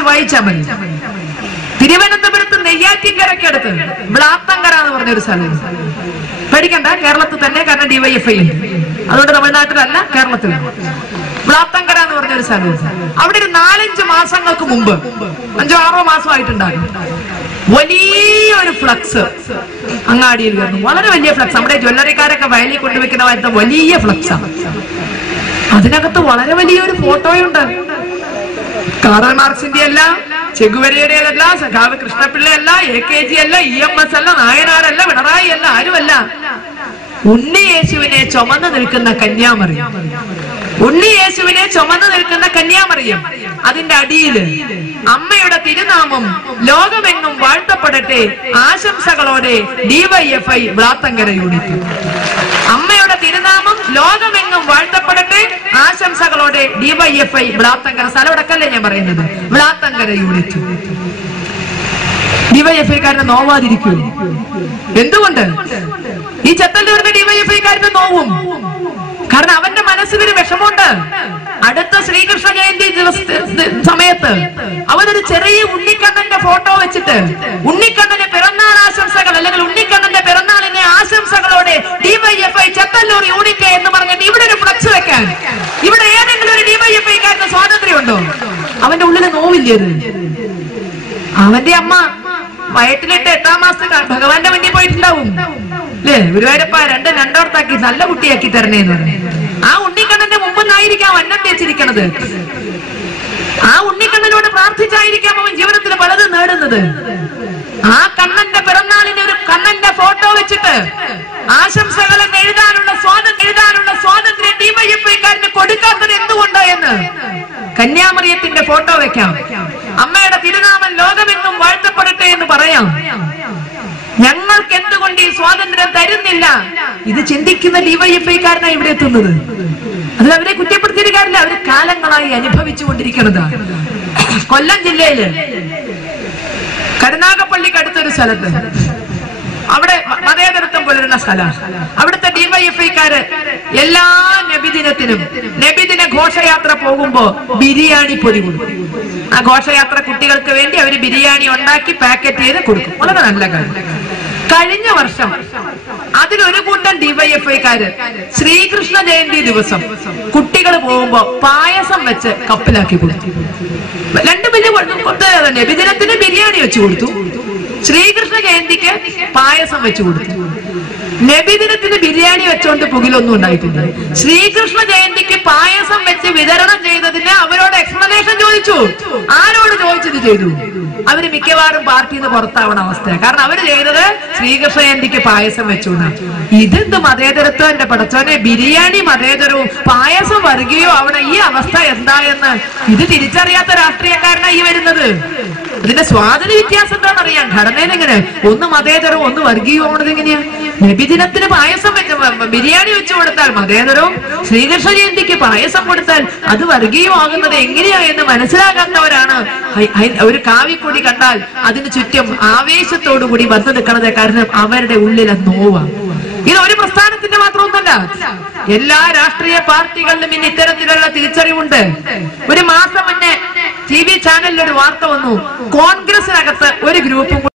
വെച്ച് വായിച്ചാൽ മതി. തിരുവനന്തപുരത്ത് നെയ്യാറ്റിൻകരയ്ക്കടുത്ത് വ്ളാത്തങ്കര എന്ന് പറഞ്ഞൊരു സ്ഥലം. പഠിക്കണ്ട, കേരളത്തിൽ തന്നെ, കാരണം ഡിവൈഎഫ്ഐ ഉണ്ട്. അതുകൊണ്ട് തമിഴ്നാട്ടിലല്ല, കേരളത്തിലാണ്. വ്ളാത്തങ്കര എന്ന് പറഞ്ഞൊരു സ്ഥലം. അവിടെ ഒരു 4-5 മാസങ്ങൾക്ക് മുമ്പ്, 5-6 മാസമായിട്ടുണ്ടാകും, വലിയൊരു ഫ്ലക്സ് അങ്ങാടിയിൽ കയറുന്നു. വളരെ വലിയ ഫ്ലക്സ്. നമ്മുടെ ജ്വല്ലറിക്കാരൊക്കെ വയലിൽ കൊണ്ടുവെക്കുന്ന പോലത്തെ വലിയ ഫ്ലക്സാണ്. അതിനകത്ത് വളരെ വലിയൊരു ഫോട്ടോയുണ്ട്. കാറൽ മാർക്സിന്റെ അല്ല, ചെഗുവേരയുടെ അല്ല, സഖാവ് കൃഷ്ണപിള്ളയല്ല, AKG അല്ല, EMS അല്ല, നായനാരല്ല, പിണറായി അല്ല, ആരുമല്ല. ഉണ്ണി യേശുവിനെ ചുമന്നു നിൽക്കുന്ന കന്യാമറിയം. ഉണ്ണി യേശുവിനെ ചുമന്നു നിൽക്കുന്ന കന്യാമറിയം. അതിന്റെ അടിയില് അമ്മയുടെ തിരുനാമം ലോകമെങ്ങും വാഴ്ത്തപ്പെടട്ടെ ആശംസകളോടെ DYFI വ്ളാത്തങ്കര യൂണിറ്റ്. അമ്മയുടെ തിരുനാമം ലോകമെങ്ങും വാഴ്ത്തപ്പെടട്ടെ ആശംസകളോടെ DYFI വ്ളാത്തങ്കര. സ്ഥലമടക്കല്ലേ ഞാൻ പറയുന്നത്, വ്ളാത്തങ്കര യൂണിറ്റ്. DYFIക്കാരനെ നോവാതിരിക്കൂ. എന്തുകൊണ്ട്? ഈ ചെത്തല്ലൂരിന്റെ DYFIക്കാരന് നോവും. കാരണം അവന്റെ മനസ്സിലൊരു വിഷമമുണ്ട്. അടുത്ത ശ്രീകൃഷ്ണ ജയന്തി സമയത്ത് അവനൊരു ചെറിയ ഉണ്ണിക്കണ്ണന്റെ ഫോട്ടോ വെച്ചിട്ട് ഉണ്ണിക്കണ്ണന് പിറന്നാൾ ആശംസകൾ, അല്ലെങ്കിൽ ഉണ്ണിക്കണ്ണന്റെ പിറന്നാളിനെ ആശംസകളോടെ DYFI ചെത്തല്ലൂർ യൂണിറ്റ് എന്ന് പറഞ്ഞിട്ട് ഇവിടെ ഒരു ഫ്ലക്സ് വെക്കാൻ ഇവിടെ ഏതെങ്കിലും ഒരു DYFIക്കാരന് സ്വാതന്ത്ര്യമുണ്ടോ? അവന്റെ ഉള്ളില് നോവില്ലേത്? അവന്റെ അമ്മ വയറ്റിലിട്ട് 8-ാം മാസത്തിൽ ഭഗവാന്റെ മുന്നിൽ പോയിട്ടുണ്ടാവും അല്ലേ? ഗുരുവായൂരപ്പ രണ്ടോർത്താക്കി നല്ല കുട്ടിയാക്കി തരണേന്ന് പറഞ്ഞു. ആ ഉണ്ണിക്കണ്ണന്റെ മുമ്പെന്നായിരിക്കാം അന്നം തേച്ചിരിക്കണത്. ആ ഉണ്ണിക്കണ്ണനോട് പ്രാർത്ഥിച്ചായിരിക്കാം അവൻ ജീവിതത്തിൽ പലതും നേടുന്നത്. ആ കണ്ണന്റെ പിറന്നാളിന് ഒരു കണ്ണന്റെ ഫോട്ടോ വെച്ചിട്ട് ആശംസകളും എഴുതാനുള്ള സ്വാതന്ത്ര്യം DYFIക്കാരന് കൊടുക്കാത്തത് എന്തുകൊണ്ടോ എന്ന് കന്യാമറിയത്തിന്റെ ഫോട്ടോ വെക്കാം. അമ്മയുടെ തിരുനാമം ലോകമെങ്ങും വാഴ്ത്തപ്പെടട്ടെ എന്ന് പറയാം. ഞങ്ങൾക്ക് എന്തുകൊണ്ട് ഈ സ്വാതന്ത്ര്യം തരുന്നില്ല? ഇത് ചിന്തിക്കുന്ന DYFIക്കാരനാണ് ഇവിടെ എത്തുന്നത്. അതിൽ അവരെ കുറ്റപ്പെടുത്തിയ കാര്യമില്ല. അവര് കാലങ്ങളായി അനുഭവിച്ചുകൊണ്ടിരിക്കുന്നതാണ്. കൊല്ലം ജില്ലയില് കരുനാഗപ്പള്ളിക്ക് അടുത്തൊരു സ്ഥലത്ത്, അവിടെ മതേതരത്വം പുലരുന്ന സ്ഥലമാണ്. അവിടുത്തെ DYFIക്കാര് എല്ലാ നബിദിന ഘോഷയാത്ര പോകുമ്പോ ബിരിയാണി പൊതി കൊടുക്കും. ആ ഘോഷയാത്ര കുട്ടികൾക്ക് വേണ്ടി അവര് ബിരിയാണി ഉണ്ടാക്കി പാക്കറ്റ് ചെയ്ത് കൊടുക്കും. വളരെ നല്ല കാര്യം. കഴിഞ്ഞ വർഷം അതിലൊരു കൂട്ടം DYFIക്കാര് ശ്രീകൃഷ്ണ ജയന്തി ദിവസം കുട്ടികൾ പോകുമ്പോ പായസം വെച്ച് കപ്പിലാക്കി കൊടുത്തു. 2 വലിയ നബിദിനത്തിന് ബിരിയാണി വെച്ചു കൊടുത്തു, ശ്രീകൃഷ്ണ ജയന്തിക്ക് പായസം വെച്ചു കൊടുത്തു. നബിദിനത്തിന് ബിരിയാണി വെച്ചോണ്ട് പുകിലൊന്നും ഉണ്ടായിട്ടില്ല. ശ്രീകൃഷ്ണ ജയന്തിക്ക് പായസം വെച്ച് വിതരണം ചെയ്തതിന് അവരോട് എക്സ്പ്ലനേഷൻ ചോദിച്ചു. ആരോട് ചോദിച്ചത് ചെയ്തു? അവര് മിക്കവാറും പാർട്ടിയിൽ നിന്ന് പുറത്താവണ അവസ്ഥയാണ്. കാരണം അവര് ചെയ്തത് ശ്രീകൃഷ്ണ ജയന്തിക്ക് പായസം വെച്ചു. ഇതെന്ത് മതേതരത്വം? എന്റെ പടച്ചോനെ, ബിരിയാണി മതേതരവും പായസം വർഗീയവും അവിടെ ഈ അവസ്ഥ എന്തായെന്ന് ഇത് തിരിച്ചറിയാത്ത രാഷ്ട്രീയക്കാരനാണ് ഈ വരുന്നത്. ഇതിന്റെ സ്വാതന്ത്ര്യ വ്യത്യാസം എന്താണെന്നറിയാം. ഘടനയിൽ എങ്ങനെ ഒന്ന് മതേതരവും ഒന്ന് വർഗീയവും ആവണത് എങ്ങനെയാ? നബിദിനത്തിന് പായസം വെച്ച് ബിരിയാണി വെച്ചു കൊടുത്താൽ മതേതരവും, ശ്രീകൃഷ്ണ ജയന്തിക്ക് പായസം കൊടുത്താൽ അത് വർഗീയമാകുന്നത് എങ്ങനെയാ എന്ന് മനസ്സിലാക്കാത്തവരാണ് ഒരു കാവിക്കൊടി കണ്ടാൽ അതിന് ചുറ്റും ആവേശത്തോടുകൂടി വന്നു നിൽക്കണത്. കാരണം അവരുടെ ഉള്ളിലെ നോവാണ്. ഇത് ഒരു പ്രസ്ഥാനത്തിന്റെ മാത്രമൊന്നുമല്ല, എല്ലാ രാഷ്ട്രീയ പാർട്ടികളിലും ഇന്ന് ഇത്തരത്തിലുള്ള തിരിച്ചറിവുണ്ട്. ഒരു മാസം മുന്നേ TV ചാനലിൽ ഒരു വാർത്ത വന്നു, കോൺഗ്രസിനകത്ത് ഒരു ഗ്രൂപ്പും